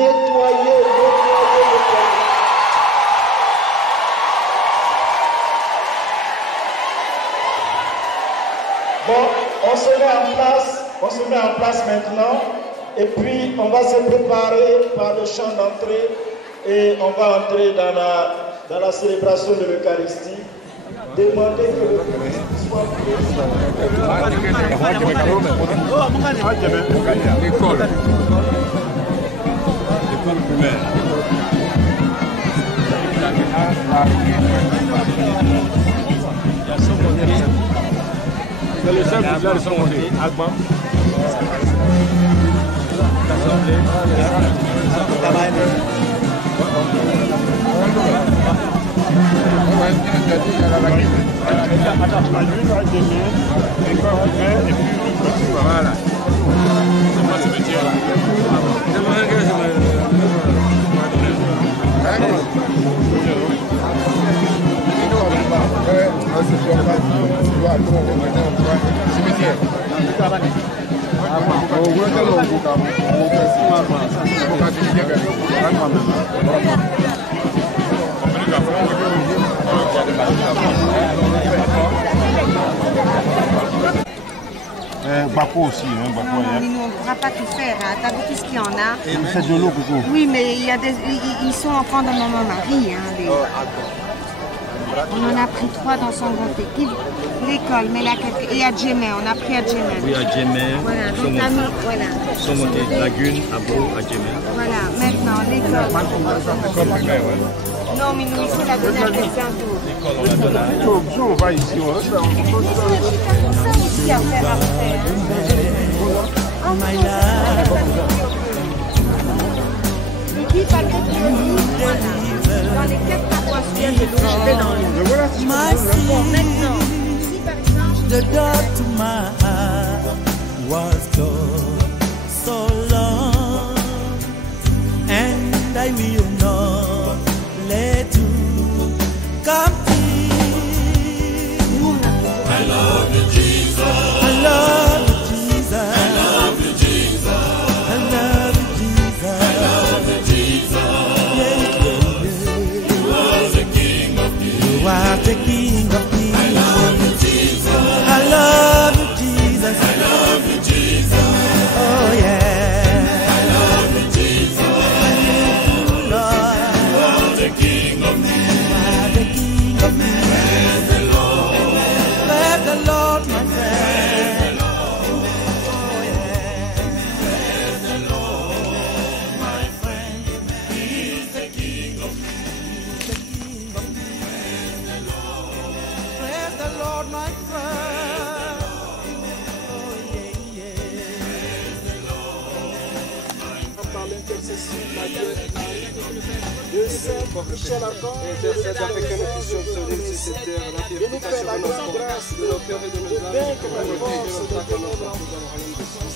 nettoyer le foyer. Bon, on se met en place maintenant, et puis on va se préparer par le chant d'entrée, et on va entrer dans la célébration de l'Eucharistie. Demander que le Christ soit L'école primaire. C'est le chef de la leçon montée. Agban. Voilà. Bako aussi, hein, Bako. Non, nous, on ne pourra pas tout faire. Hein. T'as vu tout ce qu'il y en a. C'est de l'eau beaucoup. Oui, mais il y a ils sont enfants de maman Marie. Hein, On en a pris 3 dans son comté. L'école, mais la quatrième. Et à Djemé, on a pris à Djemé. Oui, à Djemé. Voilà, donc voilà. Sont montés Lagune, Abo, à Djemé. Voilà, maintenant l'école. Non, mais nous, ici, la donnage des bientôt. L'école, on la donne. On va ici, on reste là. Ça aussi à faire après. L'équipe a dans les 4 paroisses, je vais dans le maintenant. Si par exemple, the door to my heart was closed so long, and I will not let you come in. I love you, Jesus. I love you, Jesus. I love you, Jesus. I love you, Jesus. I love you, Jesus. Yeah, yeah, yeah. You are the King of Kings. You are the King of Kings. I love you, Jesus. I love you, Jesus. I love you, Jesus. Oh yeah. I love you, Jesus. I love you, Lord. You are the King of Kings. You are the King of Kings. Praise the Lord. Praise the Lord, my friend. Praise the Lord. Oh yeah. Praise the Lord, my friend. He's the King of Kings. The King of Kings. Praise the Lord. Praise the Lord, my friend. par l'intercession de la Vierge Marie, de Saint Michel Archange, intercède avec que nous puissions obtenir sur cette terre la de nous faire la grande grâce de vaincre la force de ténèbres.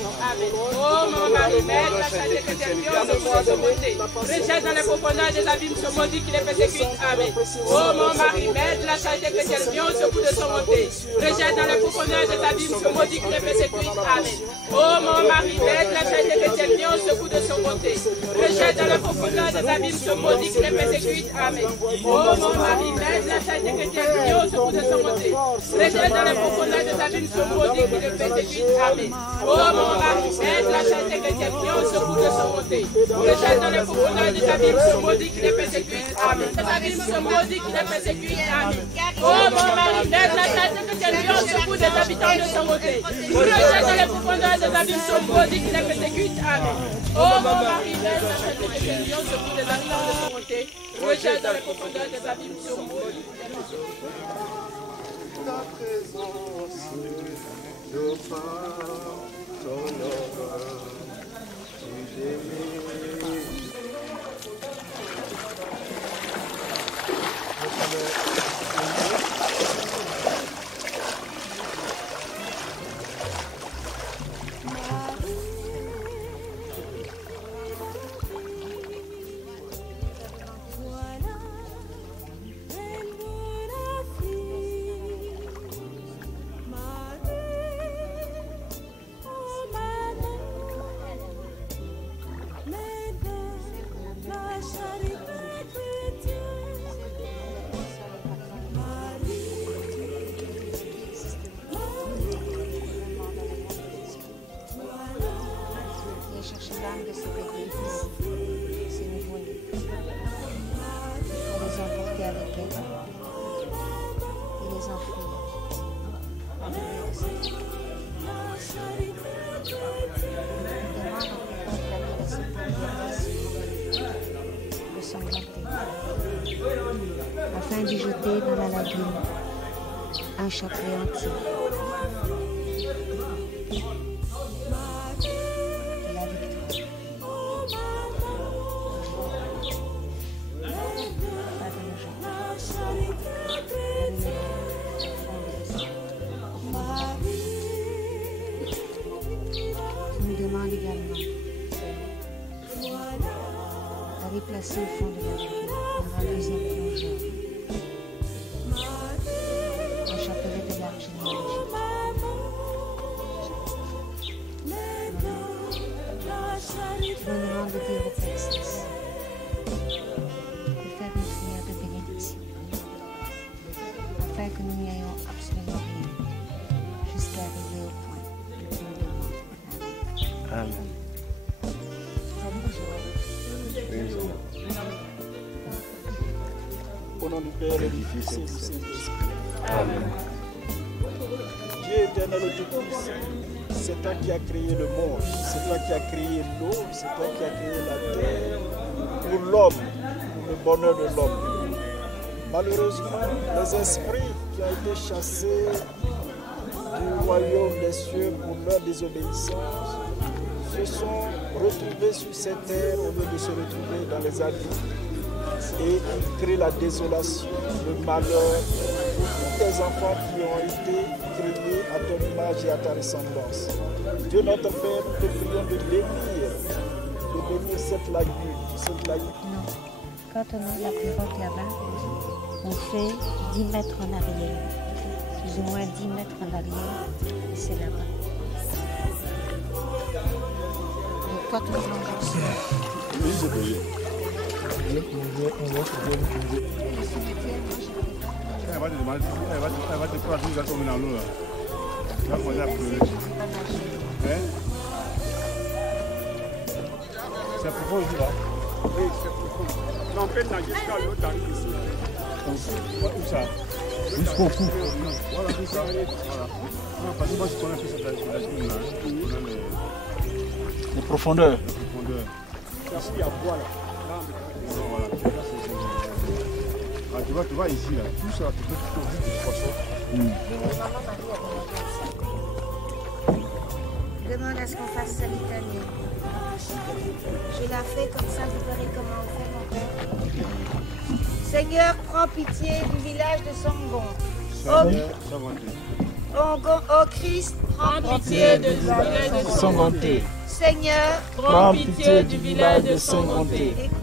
Amen. Oh mon mari, mère, la charité que tu as de moi de monter. Rejette dans les profondeurs des abîmes ce maudit qui les persécute. Amen. Oh mon mari, mère, la charité que tu as au secours de son monter. Rejette dans les profondeurs des abîmes ce maudit qui les persécute. Amen. Oh mon mari, mère, la charité que tu as au secours de son monter. Rejette dans les profondeurs des abîmes ce maudit qui les persécute. Amen. Oh mon mari, mère, la charité que tu as au secours de son monter. Rejette dans les profondeurs des abîmes ce maudit qui les persécute. Amen. Oh mon mari, aide la charité chrétienne qui au secours de son monté. Rejette dans les profondeurs des abîmes ce maudit qui les persécute. Amen. Les abîmes ce maudit qui les persécute. Amen. Oh mon mari, aide la charité chrétienne qui au secours des habitants de son monté. Rejette dans les profondeurs des abîmes ce maudit qui les persécute. Amen. Oh mon mari, aide la charité chrétienne qui au secours des habitants de son monté. Rejette dans les profondeurs des abîmes ce maudit qui les persécute. Ta présence nous parle. Ton œuvre, tu aimé. Man. afin d'y jeter dans la lagune un chapelet entier. La victoire. Pas de Je me demande également d'aller placer au fond de la lagune dans un deuxième plongeur un chapelet de l'arche généalogique. Je me demande de dire au Père Saint de faire une prière de bénédiction afin que nous n'y ayons absolument rien jusqu'à arriver au point que Dieu nous demande. Amen. Au nom du Père et du Fils et du Saint-Esprit. Amen. Dieu éternel et tout-puissant, c'est toi qui as créé le monde, c'est toi qui as créé l'eau, c'est toi qui as créé la terre pour l'homme, pour le bonheur de l'homme. Malheureusement, les esprits qui ont été chassés du royaume des cieux pour leur désobéissance se sont retrouvés sur cette terre au lieu de se retrouver dans les abîmes. Et ils créent la désolation, le malheur pour tous tes enfants qui ont été créés à ton image et à ta ressemblance. Dieu notre Père, nous te prions de bénir cette lagune. Non, quand on a la pirogue là-bas, on fait 10 mètres en arrière, plus ou moins 10 mètres en arrière, et c'est là-bas. Donc quand on plonge aussi. Oui, c'est payé. Elle va te prendre, tu vas tomber dans l'eau là. Tu vas commencer à pleurer. Hein? C'est profond ici là? Oui, c'est profond. Non, on peut nager jusqu'à l'eau dans ici. Où ça? Jusqu'au cou. Voilà, tout ça. Voilà. Parce que moi je connais un peu cette lagune là. Les profondeurs. C'est où il y a bois là. Voilà. Ah, tu vois ici là, tout ça, tu peux tout vite de poisson. Demande à ce qu'on fasse ça l'italien. Je la fais comme ça, vous verrez comment on fait, mon père. Seigneur, prends pitié du village de Sangon. Ô Christ, Prends pitié du village de Sangonté. Seigneur, Prends pitié du village de Sangonté. écoute.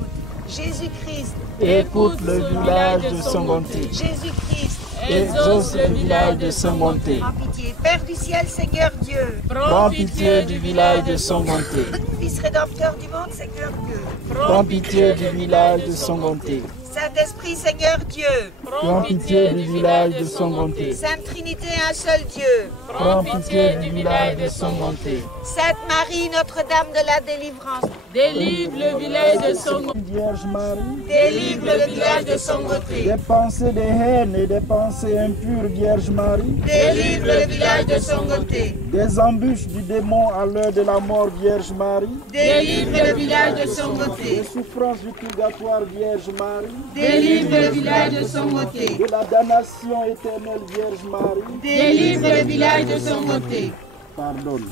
Jésus-Christ, Écoute le village de Sangonté. Jésus-Christ, Exauce le village de Sangonté. prends pitié. Père du ciel, Seigneur Dieu, Prends pitié du village de Sangonté. Fils rédempteur du monde, Seigneur Dieu. Prends pitié du village de Sangonté. Saint-Esprit, Seigneur Dieu. Prends pitié du village de Sangonté. Sainte Trinité, un seul Dieu. Prends pitié du village de Sangonté. Sainte Marie, Notre-Dame de la délivrance. Délivre le village de Sangonté. Vierge Marie, Délivre le village de Sangonté. des pensées de haine et des pensées impures, Vierge Marie, Délivre le village de Sangonté. des embûches du démon à l'heure de la mort, Vierge Marie, Délivre le village de des Sangonté. souffrances du purgatoire, Vierge Marie, Délivre le village de Sangonté. de la damnation éternelle, Vierge Marie, Délivre le village de Sangonté. pardonne.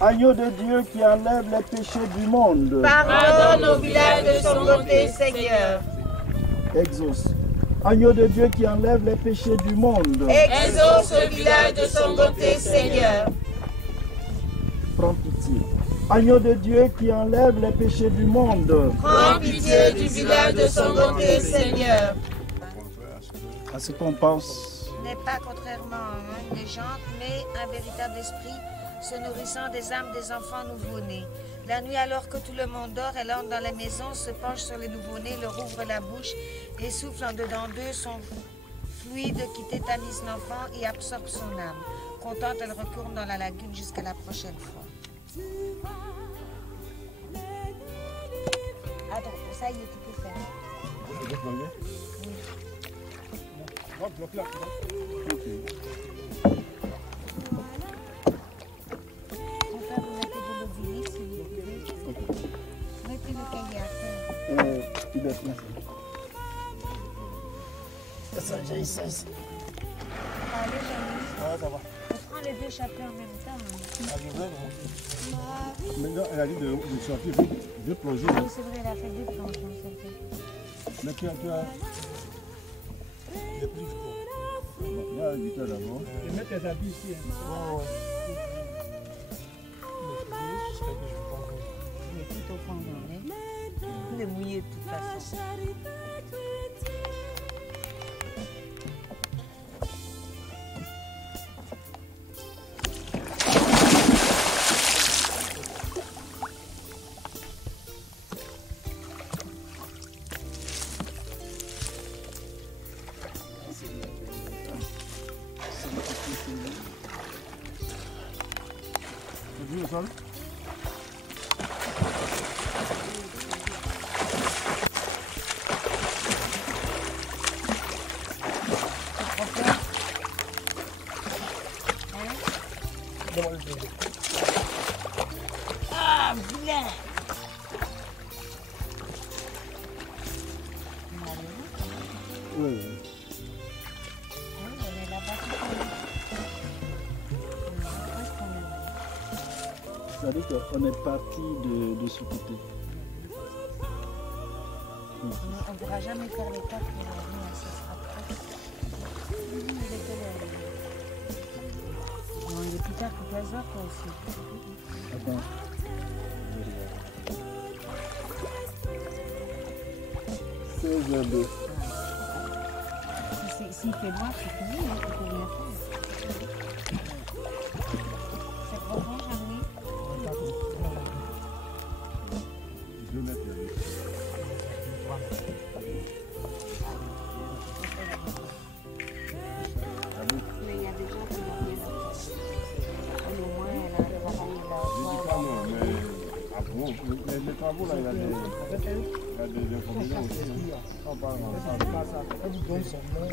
Agneau de Dieu qui enlève les péchés du monde, Pardonne au village de Sangonté, Seigneur. exauce. Agneau de Dieu qui enlève les péchés du monde, Exauce au village de Sangonté, Seigneur. prends pitié. Agneau de Dieu qui enlève les péchés du monde, Prends pitié du village de Sangonté, Seigneur. à ce qu'on pense. N'est pas contrairement à une légende, mais un véritable esprit se nourrissant des âmes des enfants nouveau-nés. La nuit, alors que tout le monde dort, elle entre dans la maison, se penche sur les nouveau-nés, leur ouvre la bouche et souffle en dedans d'eux son fluide qui tétanise l'enfant et absorbe son âme. Contente, elle retourne dans la lagune jusqu'à la prochaine fois. Attends, ça y est, tu peux faire. Enfin, vous mettez de l'eau du lit, si vous voulez. Mettez le cahier à terre. Tu baisses là. Ça, j'ai ça ici. Allez, Jeanne. Ouais, ça va. On prend les deux chapeaux en même temps. Ah, je veux, moi. Maintenant, elle a dit de sortir deux plongées. Oui, c'est vrai, elle a fait 2 plongeons, c'est vrai. Mais tu as... Il est plus du tout. Là, dis-toi d'abord. Et mettre tes habits ici. Ouais. Il est tout au fond de l'année. Il est mouillé de toute façon. Tu veux le sol? Ah, vilain! Oui. C'est-à-dire qu'on est parti de ce côté. On ne pourra jamais faire les 4 pour revenir, ça sera trop. Non, il est plus tard que 15 heures, toi aussi. Attends. Je regarde. 16h02. S'il fait noir, c'est fini, hein, tu peux rien faire. C'est profond, Jeanne-Louis? Je vais mettre... Mais il y a des gens qui n'ont rien à faire. Elle, au moins, elle a travaillé Je dis pas non, mais après, les travaux là, il y a des inconvénients aussi. On parle pas ça. Quand tu donnes son nom,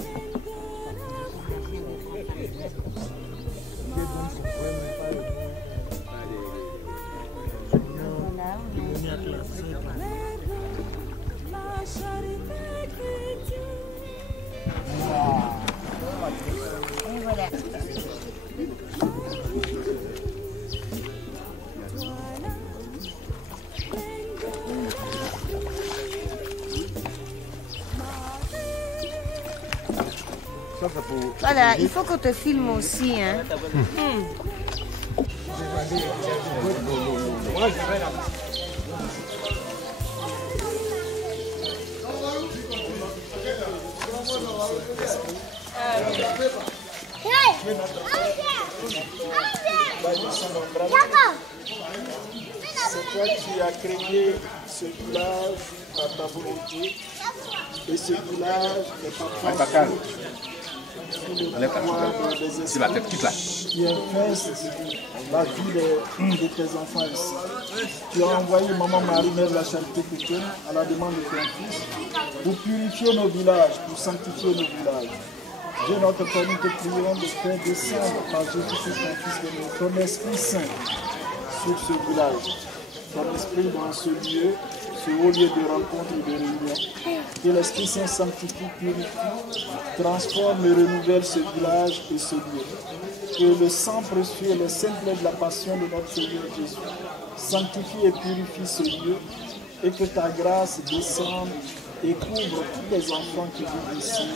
Et voilà. Ça, c'est pour... Voilà, il faut qu'on te filme aussi, hein. c'est toi qui as créé ce village à ta volonté. Et ce village est pas calme. C'est la tête quitte là. Qui infeste la vie de tes enfants ici. Tu as envoyé maman Marie, mère de la charité chrétienne, à la demande de ton fils, pour purifier nos villages, pour sanctifier nos villages. Dieu notre Père, nous te prions de faire descendre par Jésus-Christ, ton Fils, ton Esprit Saint sur ce village. Ton Esprit dans ce lieu, ce haut lieu de rencontre et de réunion. Que l'Esprit Saint sanctifie, purifie, transforme et renouvelle ce village et ce lieu. Que le sang précieux et le saint de la passion de notre Seigneur Jésus sanctifie et purifie ce lieu et que ta grâce descende et couvre tous les enfants qui vivent ici.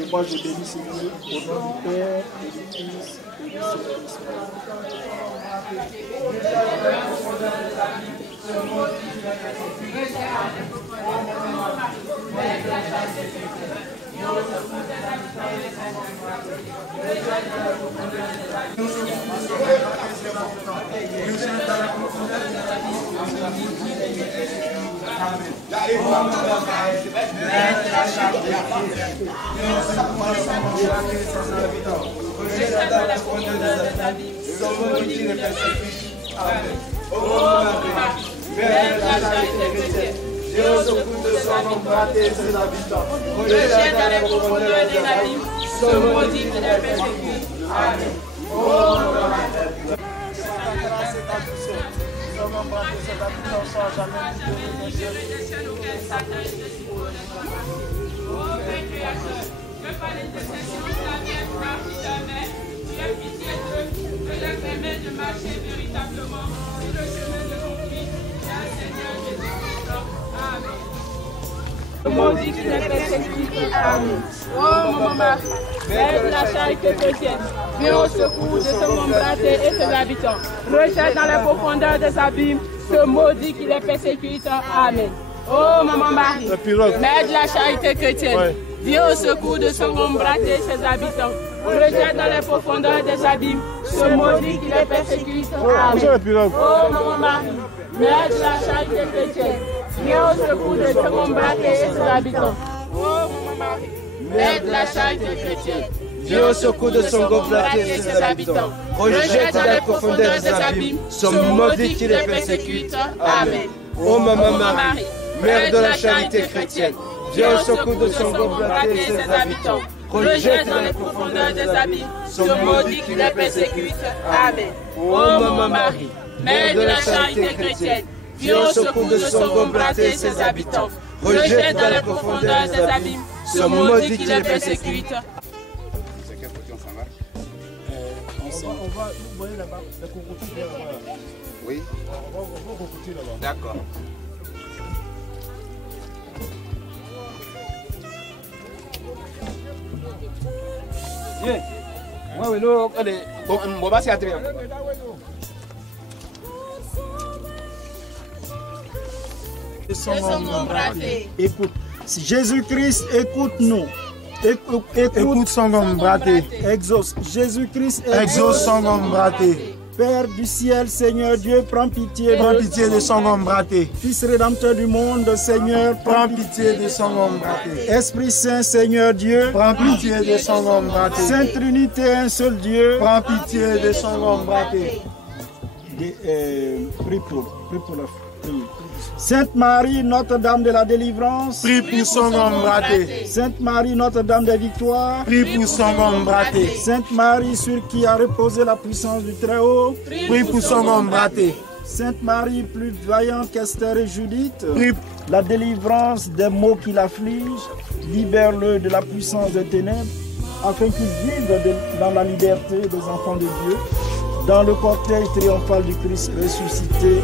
Et moi je bénis ce lieu au nom du Père et du Fils et du Saint-Esprit. Dios oculto sono frate e la vita. Rejeta le profondeurs de l'abîme, ce maudit qui les persécute. Amen. Oh, l'intercession de la Vierge Marie de Mère, tu as pitié d'eux, de leur permettre de marcher véritablement sur le chemin de ton Fils, d'un Seigneur Jésus-Christ. Amen. Maudit qui n'est persécuté. Amen. Oh, maman Marie, Mère de la charité chrétienne, viens au secours de ce monde raté et ses habitants. Rejette dans les profondeurs des abîmes ce maudit qui les persécute. Amen. Oh, maman Marie, Mère de la charité chrétienne, viens au secours de ce monde raté et ses habitants. Rejette dans les profondeurs des abîmes ce maudit qui les persécute. Amen. Oh, maman Marie, Mère de la charité chrétienne, viens au secours de ce monde raté et ses habitants. Oh, maman Marie, Mère de la charité chrétienne, viens au secours de son goblet et ses habitants. Rejette dans les profondeurs des abîmes ce maudit qui les persécute. Amen. Ô Maman Marie, Mère de la charité chrétienne, viens au secours de son goblet et ses habitants. Rejette dans les profondeurs des abîmes ce maudit qui les persécute. Amen. Ô Maman Marie, Mère de la charité chrétienne, viens au secours de son goblet et ses habitants. Rejette dans les profondeurs des abîmes ce maudit qui les persécute. On va, vous voyez là-bas, la cocotier là-bas. Oui. On va cocotier là-bas. D'accord. Bien. Moi, oui, non, allez, on va s'y attirer. Écoute, Jésus-Christ, écoute-nous. Écoute son homme braté. Exauce. Jésus-Christ, Exauce son homme braté. Père du ciel, Seigneur Dieu, prends pitié. Prends pitié de son homme braté. Fils rédempteur du monde, Seigneur, prends pitié de son homme braté. Esprit Saint, Seigneur Dieu, prends pitié de son homme braté. Sainte Trinité, un seul Dieu, prends pitié de son homme braté. Prie pour la prière. Sainte Marie, Notre-Dame de la délivrance, prie pour son homme braté. Sainte Marie, Notre-Dame des victoires, prie pour son homme braté. Sainte Marie, sur qui a reposé la puissance du Très-Haut, prie pour son homme braté. Sainte Marie, plus vaillante qu'Esther et Judith, prie la délivrance des maux qui l'affligent, libère-le de la puissance des ténèbres, afin qu'il vive dans la liberté des enfants de Dieu, dans le cortège triomphal du Christ ressuscité.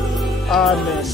Amen.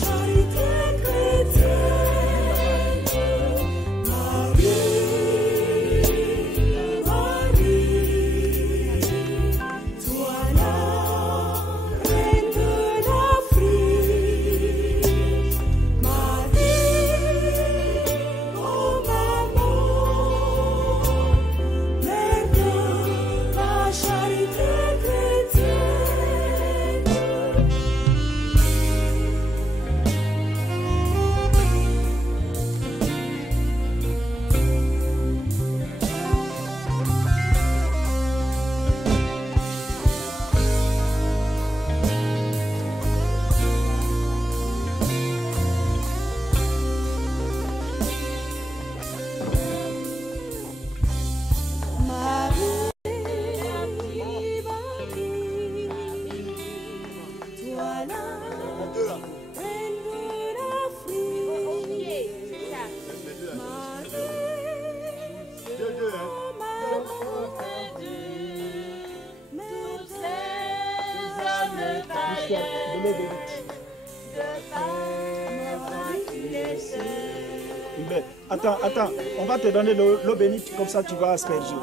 Attends, on va te donner l'eau bénite, comme ça tu vas asperger.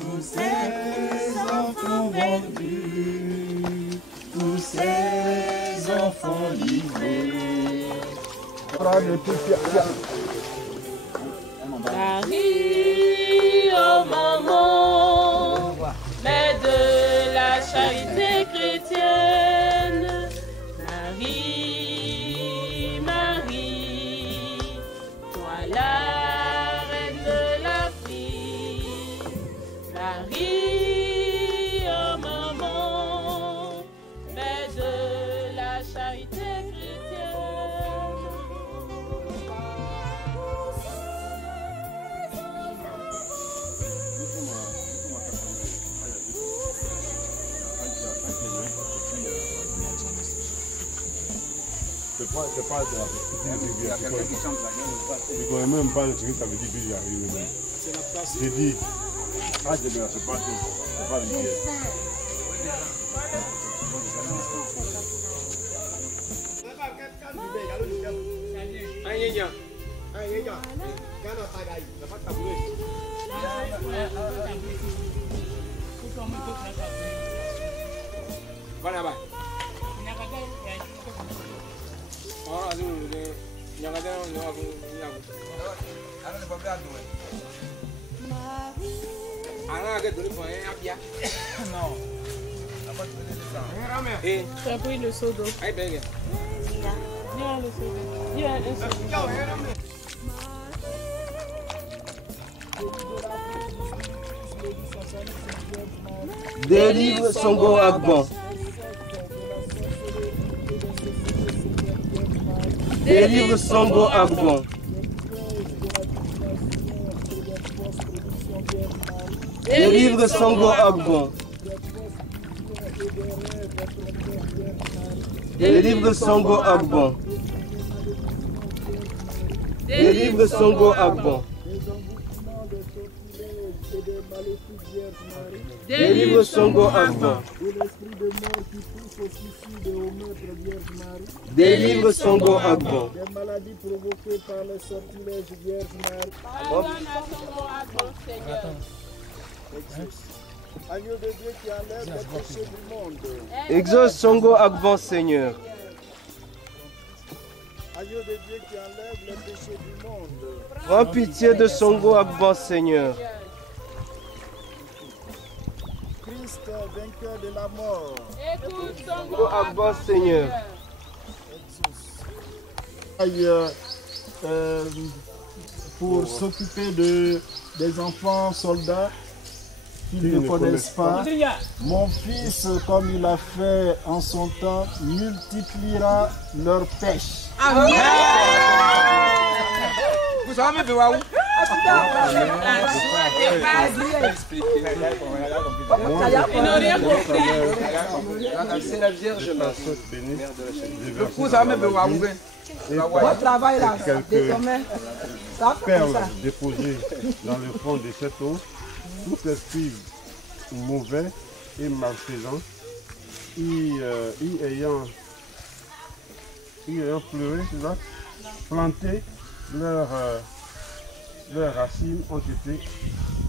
Tous ces enfants vendus, tous ces enfants livrés. Marie, oh maman, mère de la charité chrétienne. Marie, Marie, toi la reine de l'Afrique. Marie, oh maman, mère de la charité chrétienne. C'est pas de la rivière. Je connais même pas ce que ça veut dire rivière. J'ai dit, ah, c'est pas tout. C'est pas rivière. Tu as pris le seau d'eau. Délivre Songo Agban. Délivre Songo Agban. Délivre Songo Agban. Délivre Songo Agban. Délivre Songo Agban. Délivre Songo Agban. Délivre Songo Agban. Des maladies provoquées par les sortilèges Vierge Marie. Agneau de Dieu qui enlève les péchés du monde. Exauce Songo Agban, Seigneur. Agneau de Dieu qui enlève les péchés du monde. Prends pitié de Songo Agban, Seigneur. Christ, vainqueur de la mort. Songo Agban, Seigneur. Pour s'occuper des enfants soldats qu'ils ne connaissent pas. Mon fils, comme il a fait en son temps, multipliera leur pêche. Amen. C'est la Vierge Marie. Votre travail là, perles déposées dans le fond de cette eau, tout esprit mauvais et malfaisant, y ayant pleuré, planté, leurs racines ont été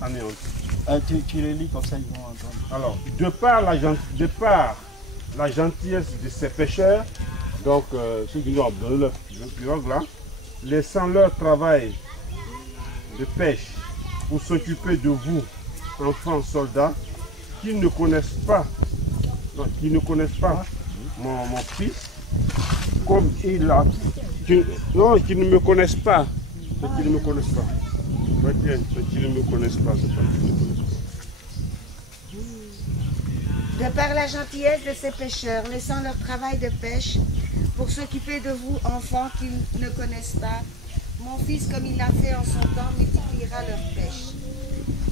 anéanties. Tu les lis comme ça, ils vont entendre. Alors, de par la gentillesse de ces pêcheurs, donc ceux qui nous ont donné leur pirogue là, laissant leur travail de pêche pour s'occuper de vous, enfants soldats, qui ne connaissent pas, mon fils, comme il a, qui ne me connaissent pas, ceux qui ne me connaissent pas. Ceux qui ne me connaissent pas, c'est pas ceux qui ne me connaissent pas. De par la gentillesse de ces pêcheurs, laissant leur travail de pêche pour s'occuper de vous, enfants qu'ils ne connaissent pas, mon fils, comme il l'a fait en son temps, multipliera leur pêche.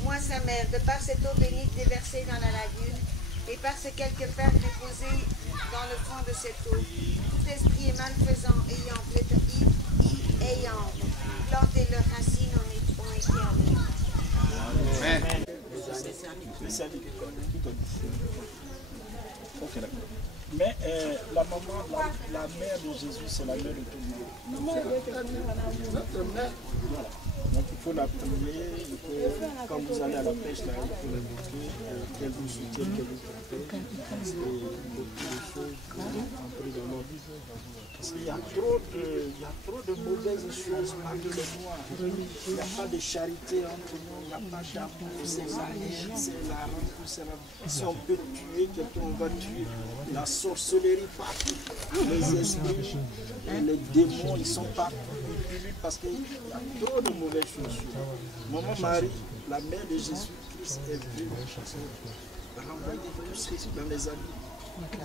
Moi, sa mère, de par cette eau bénite déversée dans la lagune, et par ces quelques perles déposées dans le fond de cette eau, tout esprit malfaisant ayant planté leurs racines ont été enlevés. Mais la maman, la mère de Jésus, c'est la mère de tout le monde. Voilà. Donc il faut la prier, quand vous allez à la pêche, là, il faut l'invoquer, qu'elle vous soutienne, qu'elle vous protège. C'est beaucoup de choses qui entrent dans nos vies. Parce qu'il y a trop de mauvaises choses parmi les Noirs. Il n'y a pas de charité entre nous, il n'y a pas d'amour, c'est la haine, c'est la rancune. Si on peut tuer quelqu'un, on va tuer. La sorcellerie partout. Les esprits et les démons, ils sont partout. Parce qu'il y a trop de mauvaises choses. Maman Marie, la mère de Jésus-Christ, est venue renvoyer tout ceci dans les habits.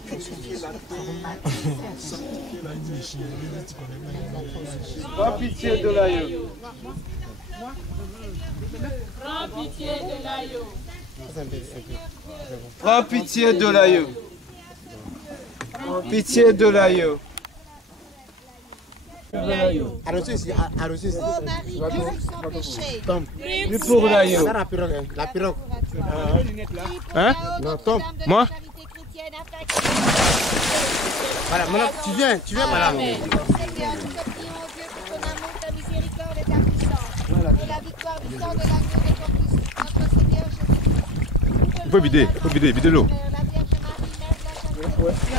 Purifier la terre, sanctifier la terre. Prends pitié de l'agneau. Prends pitié de l'agneau. Prends pitié de l'agneau. Pitié de l'agneau. Arrosez ici, arrosez ici. Ô Marie, pure sans péché. Tombe. Prie pour l'agneau. La pirogue, hein. La pirogue. Hein? Non, tombe. Moi? Voilà, maintenant tu viens voilà. Seigneur, nous te prions, Dieu, pour ton amour, ta miséricorde et ta puissance. Et la victoire du sang de l'agneau de ton Fils, notre Seigneur Jésus. Il faut vider l'eau. La Vierge Marie, Mère de la Sainte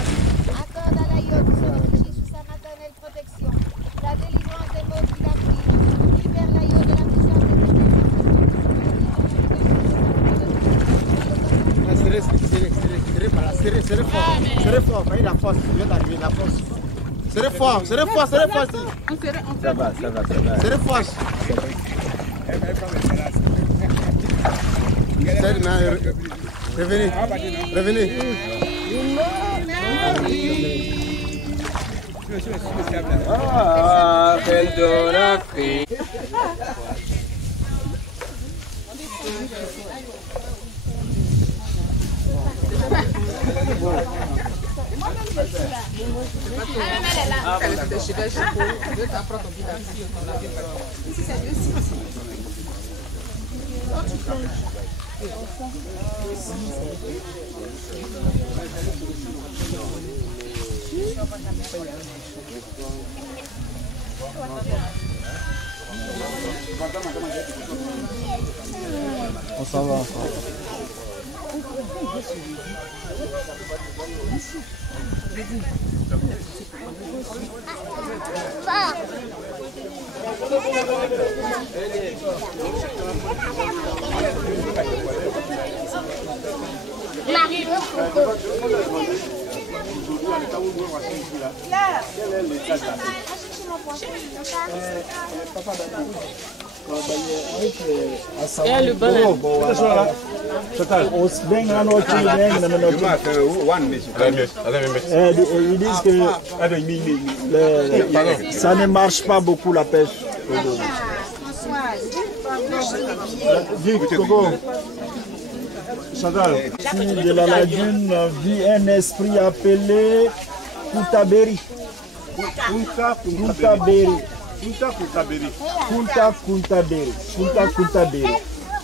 accorde à l'agneau qui se réfugie sous sa maternelle protection la délivrance des maux qui l'affligent. Libère l'agneau de la puissance des Serrez fort, voyez la force, il vient d'arriver, la force. Serrez fort ici. Ça va. Serrez fort. Revenez. Ah, perdona-te. On s'en va. Ils disent que ça ne marche pas beaucoup la pêche. De la lagune vit un esprit appelé Kuntaberi. Kuntaberi.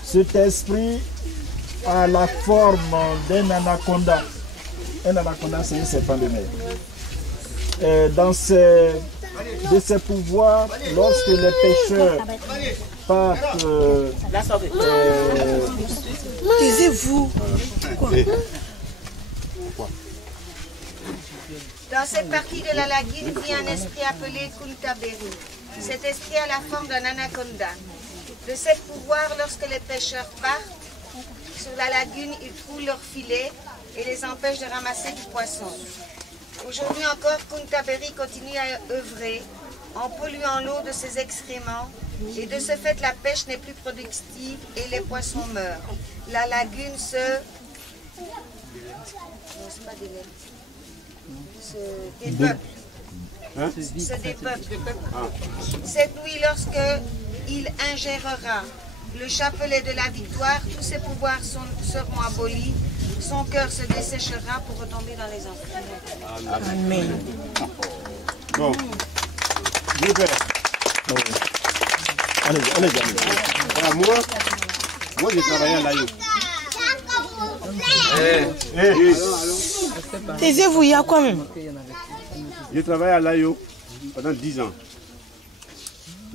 Cet esprit a la forme d'un anaconda. Un anaconda, c'est un serpent de mer. De ses pouvoirs, lorsque les pêcheurs partent... Taisez-vous. Dans cette partie de la lagune vit un esprit appelé Kuntaberi. Cet esprit a la forme d'un anaconda. De ses pouvoirs, lorsque les pêcheurs partent sur la lagune, ils trouvent leurs filets et les empêchent de ramasser du poisson. Aujourd'hui encore, Kuntaberi continue à œuvrer en polluant l'eau de ses excréments et de ce fait la pêche n'est plus productive et les poissons meurent. La lagune se dépeuple. Cette nuit, lorsque il ingérera le chapelet de la victoire, tous ses pouvoirs seront abolis, son cœur se desséchera pour retomber dans les enfers. Amen. Bon. Allez. Alors, moi j'ai travaillé à l'AIO. Taisez-vous, il y a quoi même? J'ai travaillé à l'AIO pendant 10 ans.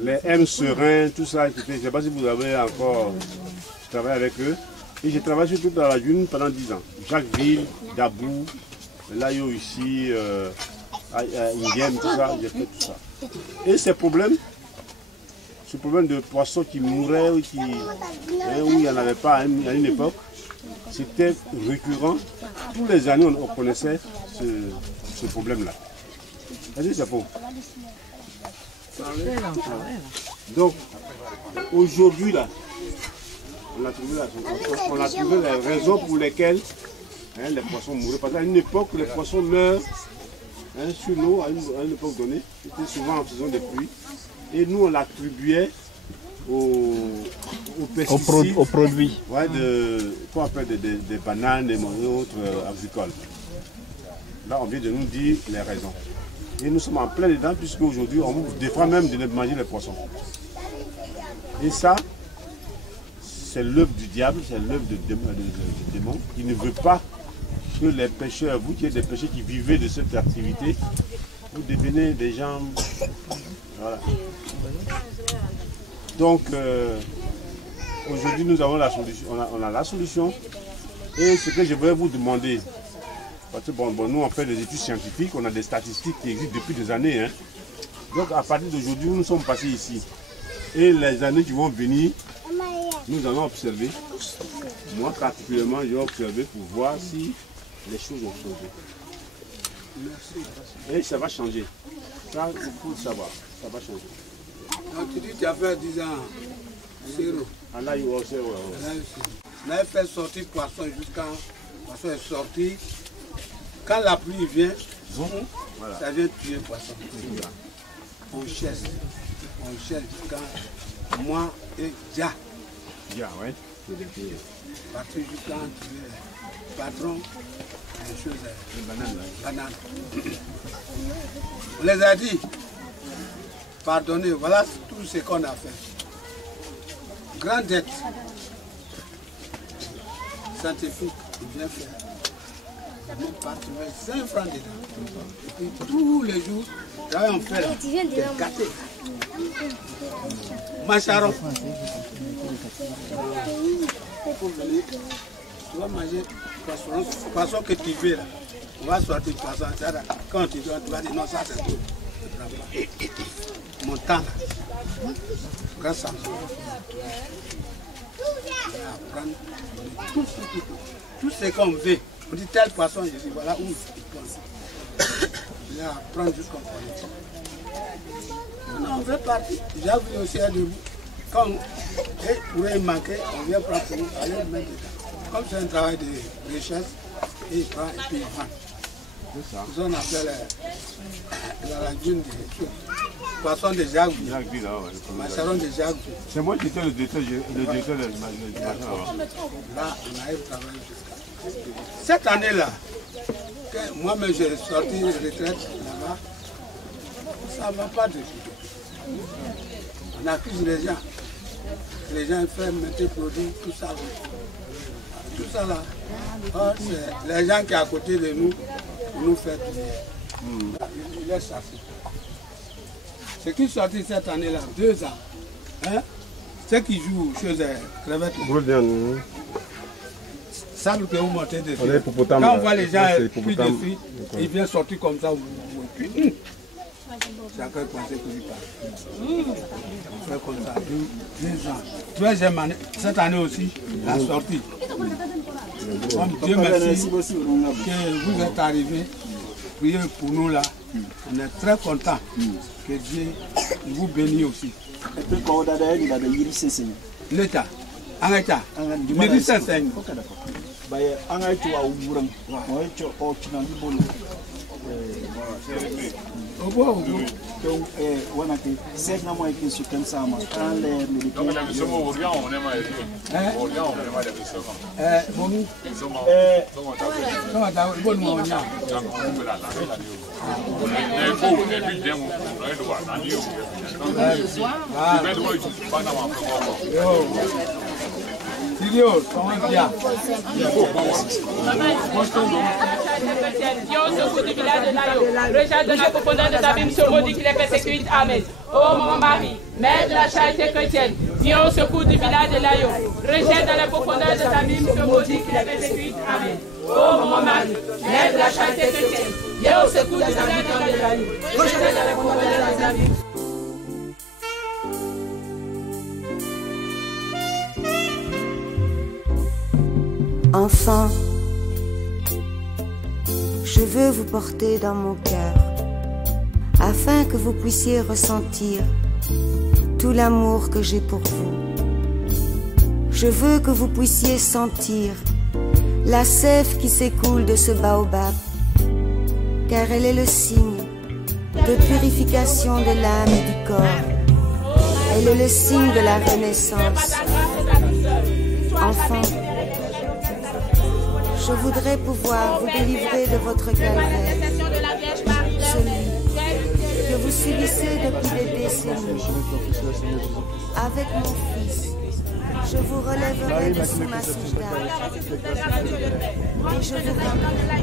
Les M sereins, tout ça, je ne sais pas si vous avez encore travaillé avec eux. Et j'ai travaillé sur toute la lagune pendant 10 ans. Jacquesville, Dabou, l'AIO ici, Indien, tout ça, j'ai fait tout ça. Et ce problème de poissons qui mouraient ou où il n'y en avait pas à une époque, c'était récurrent. Tous les années, on connaissait ce problème-là. Est-ce que c'est faux? Donc, aujourd'hui, là, on a trouvé les raisons pour lesquelles les poissons mouraient. Parce qu'à une époque, les poissons meurent sur l'eau, à une époque donnée. C'était souvent en saison de pluie. Et nous, on l'attribuait aux pesticides. Aux produits. Ouais, qu'on appelle des bananes et autres agricoles. Là, on vient de nous dire les raisons. Et nous sommes en plein dedans, puisque aujourd'hui, on vous défend même de ne manger les poissons. Et ça, c'est l'œuvre du diable, c'est l'œuvre du démon, qui ne veut pas que les pêcheurs, vous qui êtes des pêcheurs qui vivez de cette activité, vous devenez des gens. Voilà. Donc, aujourd'hui, nous avons la solution. On a la solution. Et ce que je voulais vous demander, parce que bon, nous on fait des études scientifiques, on a des statistiques qui existent depuis des années. Hein. Donc, à partir d'aujourd'hui, nous sommes passés ici. Et les années qui vont venir, nous allons observer. Moi, particulièrement, j'ai observé pour voir si les choses ont changé. Et ça va changer. Ça, il faut le savoir. Ça va changer. Donc, tu dis que tu as fait 10 ans. Zéro. Là, il va aussi, On avait fait sortir poisson jusqu'à. Poisson est sorti. Quand la pluie vient, voilà. Ça vient tuer le poisson. On cherche. On cherche jusqu'à moi et Dia. Dia, oui. Parce que jusqu'à le patron, les choses, les bananes. On les a dit, pardonnez, voilà tout ce qu'on a fait. Grande dette, scientifique, bien fait. Mon partenaire, 5 francs dedans. Et puis tous les jours, on fait des gâtés. Macharon. Tu vas manger poisson que tu veux là. On va sortir poisson. Quand tu dois, tu vas dire non, ça c'est tout. Mon temps là. Grâce à moi. Tout ce qu'on veut. On dit tel poisson, je dis voilà où il pense. Il va prendre jusqu'au point. Non, on veut partir. J'ai vu aussi un debout. Quand il pourrait manquer, on vient prendre pour nous, aller le mettre dedans. Comme c'est un travail de richesse, il prend et puis il vend. C'est ça. On appelle la lagune des choses. Poisson de Jacques. Macharon de Jacques. C'est moi qui étais le directeur de l'imaginaire. Là, on arrive à travailler jusqu'à. Cette année-là, moi-même j'ai sorti de retraite là-bas, ça ne va pas de tout. On accuse les gens. Les gens font mettre produits, tout ça. Tout ça là, c'est les gens qui sont à côté de nous, pour nous faire tourner. Ils laissent ça. Ce qui est sorti cette année-là, 2 ans, hein? Ceux qui jouent chez les crevettes, sable que vous montez dessus. Quand on voit les gens plus dessus, ils viennent sortir comme ça. Chacun pensait que lui parle. On fait comme ça, 2 ans. Troisième année, cette année aussi, la sortie. Dieu merci que vous êtes arrivés. Priez pour nous là. On est très contents que Dieu vous bénisse aussi. L'État. En État. Dieu secours du village de Nayo. Rejette de la profondeur des abîmes se maudit qui les persécute. Amen. Ô mon Marie, mère de la charité chrétienne, viens au secours du village de Nayo. Rejette dans les profondeurs des abîmes se maudit qui les persécute. Amen. Ô mon Marie, mère de la charité chrétienne, viens au secours du village de Nayo. Rejette dans les profondeurs des abîmes. Enfant, je veux vous porter dans mon cœur, afin que vous puissiez ressentir tout l'amour que j'ai pour vous. Je veux que vous puissiez sentir la sève qui s'écoule de ce baobab, car elle est le signe de purification de l'âme et du corps. Elle est le signe de la renaissance. Enfant, je voudrais pouvoir vous délivrer de votre calvaire, celui suivissez depuis des décennies. Avec mon fils, je vous relèverai de sous ma soudage et je vous rendrai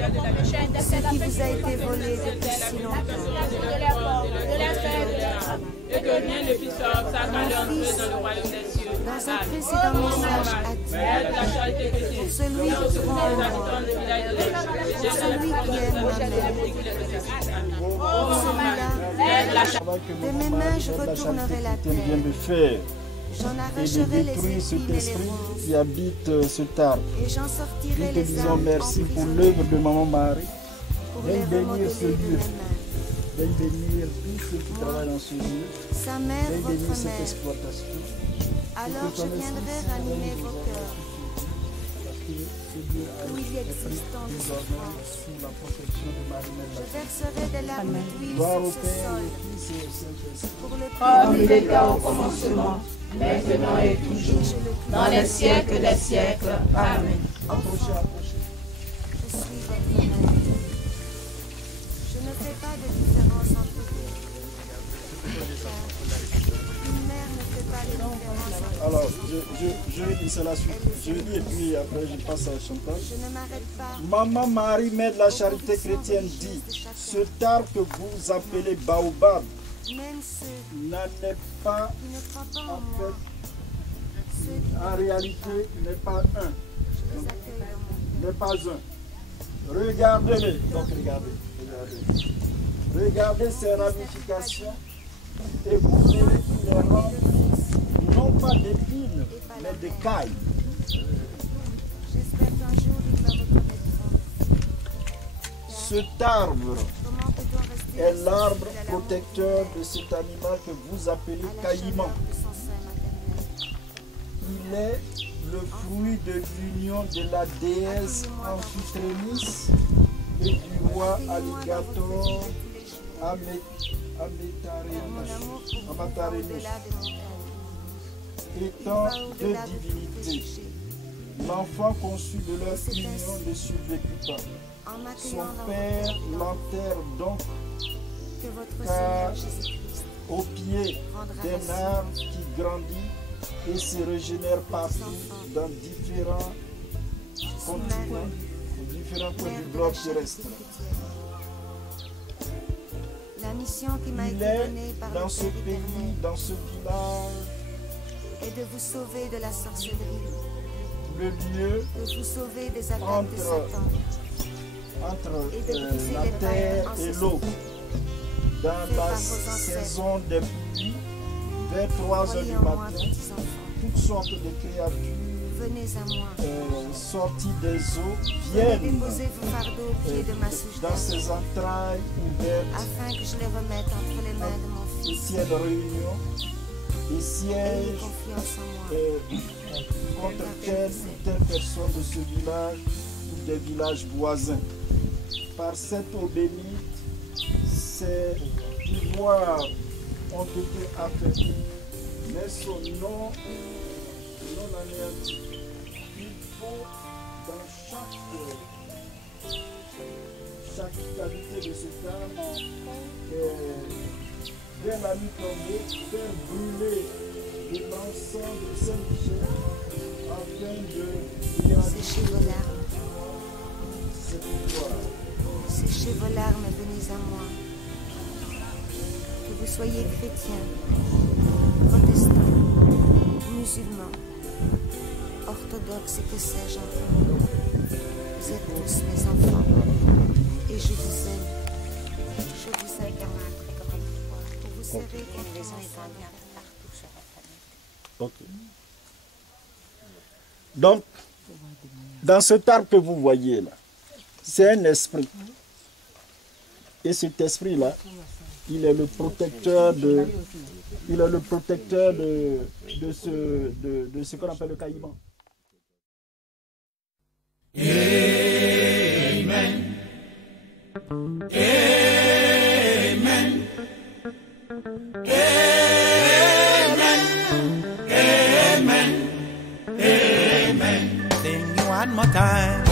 ce qui vous a été volé depuis si longtemps. Et que rien ne puisse faire obstacle à l'entrée dans le royaume des cieux. Dans un précédent message a dit, pour celui qui croit en moi, pour celui qui aime ma mère, pour celui-là, de mes mains je retournerai la terre. J'en arracherai les épines et les ronces, qui habite cet arbre. et j'en sortirai Nous te les disons âmes merci pour emprisonnées l'œuvre de Maman Marie. pour Viens les bénir remodeler ce de lieu. mes mains. Viens bénir tous ceux qui travaillent dans ce lieu. Sa mère, Viens bénir votre cette mère, exploitation. alors je viendrai ranimer vos cœurs, où il existe tant de souffrance. Sous la protection de Marie-Mère. Je verserai des larmes d'huile Gloire au sur ce Père, sol, au Fils et au Saint-Esprit. pour le Comme il prix était au commencement, maintenant et toujours, dans les siècles des siècles. Amen. Approchez, approchez. Je suis votre mère. Je ne fais pas de différence entre vous. Une mère ne fait pas de différence entre vous. Alors, je vais dire cela suite. Je vais dire et puis après je passe à la chantage. Je ne m'arrête pas. Maman Marie, mère de la charité chrétienne, dit cet arbre que vous appelez baobab Même ceux n'en est pas, qui ne croient pas en en moi, fait, ceux qui en réalité, n'est pas un. je vous accueille dans mon N'est pas un. Regardez-les. Donc regardez. Regardez ces ramifications et vous verrez qu'il les rend non pas d'épines, mais de cailles. J'espère qu'un jour ils me reconnaîtront. Cet arbre Comment peut-on rester est assis l'arbre à la protecteur de cet animal que vous appelez à la caïman. chaleur de son sein maternel. Il est le fruit de l'union de la déesse Amphitrénis et du roi Alligator Amatarenus. Étant deux divinités, l'enfant conçu de leur union ne survécut pas. Son père l'enterre donc Que votre car Seigneur Jésus-Christ au pied d'un arbre qui grandit et se régénère partout dans différents continents, différents points du globe terrestre. La mission qui m'a Il été est donnée par dans le ce Père pays, éternel dans ce village, est de vous sauver de la sorcellerie, le lieu de vous sauver des attaques de entre, Satan, entre et de briser la les terre barrières et l'eau. Dans faites la par vos ancêtres. saison des pluies, vers 3 heures Croyez du en moi, matin, petits enfants. toutes sortes de créatures Venez à moi. sorties des eaux Venez viennent déposer vos fardeaux au pied de ma dans soujda, ses entrailles ouvertes afin que je les remette entre les mains de mon et Fils. tiennent réunion et Ayez siègent confiance en moi. contre telle ou telle personne de ce village ou des villages voisins. Par cette eau bénite, ses pouvoirs ont été affaiblis, mais son nom non anéanti. Il faut dans chaque cavité de cet arbre, dès la nuit tombée, faire brûler de l'encens de Saint-Michel afin de Séchez vos larmes. ses pouvoirs. Séchez vos larmes et venez à moi. Que vous soyez chrétiens, protestants, musulmans, orthodoxes et que sais-je encore. Vous êtes tous mes enfants et je vous aime. Je vous aime pour vous serrer contre mes enfants. Ok. Donc, dans cet arbre que vous voyez là, c'est un esprit. Et cet esprit-là, il est le protecteur de ce qu'on appelle le caïman. Amen. Amen. Amen. Amen. Amen. Sing one more time.